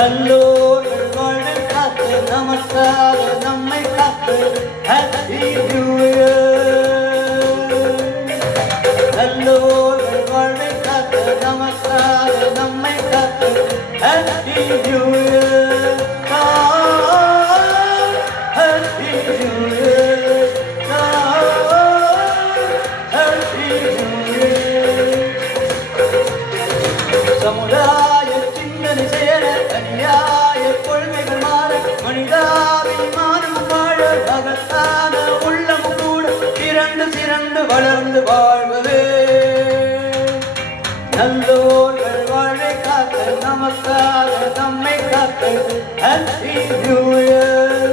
நல்லோர்கள் வாழ்வை காத்து நமக்காக நம்மை காத்து Happy New Year. நல்லோர்கள் வாழ்வை காத்து நமக்காக நம்மை காத்து Happy New Year. Happy New Year. Happy New Year. சமுதாய சிந்தனை சேர தனியாய கொள்கைகள் மாற மனிதாபிமானம் வாழ மகத்தான உள்ளம் கூட சிறந்து சிறந்து வளர்ந்து வாழ்வதே நல்லோர்கள் வாழை காக்க நமக்காக நம்மை காக்க Happy New Year.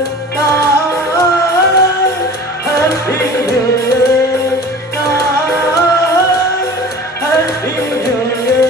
Happy New Year. Happy New Year.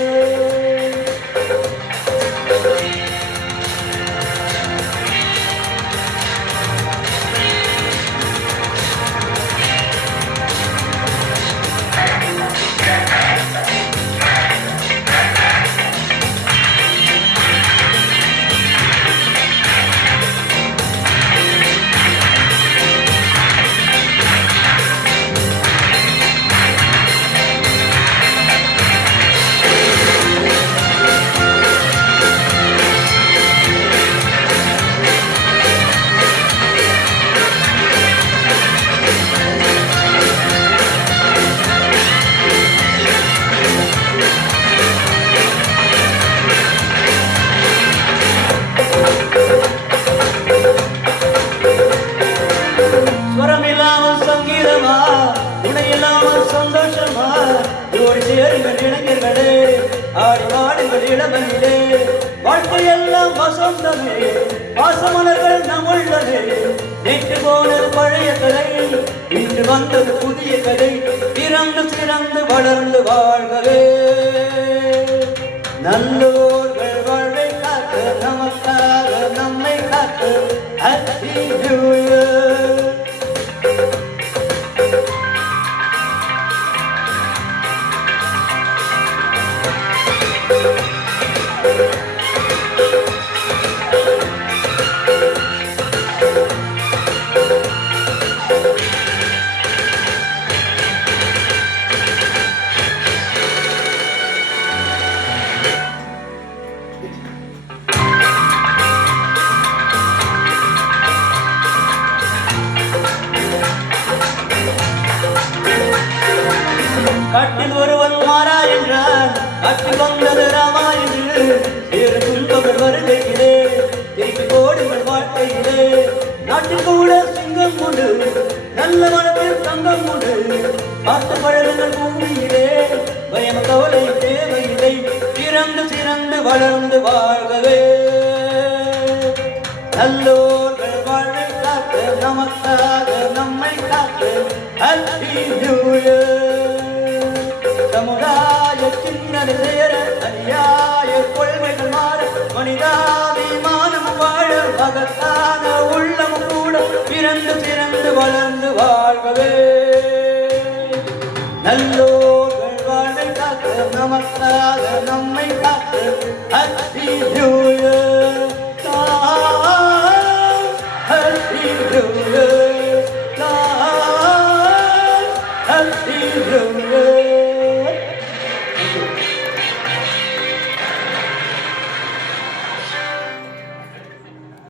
சந்தோஷமா ஓடி சேருங்கள் இளைஞர்களே, ஆடி வாடுங்கள் இளமனிலே, வாழ்க்கையெல்லாம் வசந்தமே, பாசமலர்கள் நம் உள்ளதே. நேற்று போனது பழைய கதை, இன்று வந்தது புதிய கதை, சிறந்து சிறந்து வளர்ந்து வாழ்கவே. நல்லோர்கள் வாழ்வை காக்க நமக்காக நம்மை காக்க Happy New Year. காட்டில் ஒருவன் மாறா என்றான், காட்டில் வந்தது ராமா என்று. வேறு துன்பங்கள் வருகையிலே, திருப்பி போடுங்கள் வாழ்க்கையிலே. நாட்டில் கூட சிங்கம் உண்டு, நல்ல மனத்தில் தங்கம் உண்டு. பார்த்து பழகுங்கள் பூமியிலே, பயம் கவலை தேவையில்லை. சிறந்து சிறந்து வளர்ந்து வாழ்கவே. நல்லோர்கள் வாழ்வை காக்க நமக்காக நம்மை காக்க Happy New Year. சமுதாய சிந்தனை சேர அநியாய கொள்கைகள் மாற மனிதாபிமானம் வாழ மகத்தான உள்ளம் கூட பிறந்து பிறந்து வளர்ந்து வாழ்கவே. நல்லோர்கள் வாழ்வை காக்க நமக்காக நம்மை காக்க Happy New Year.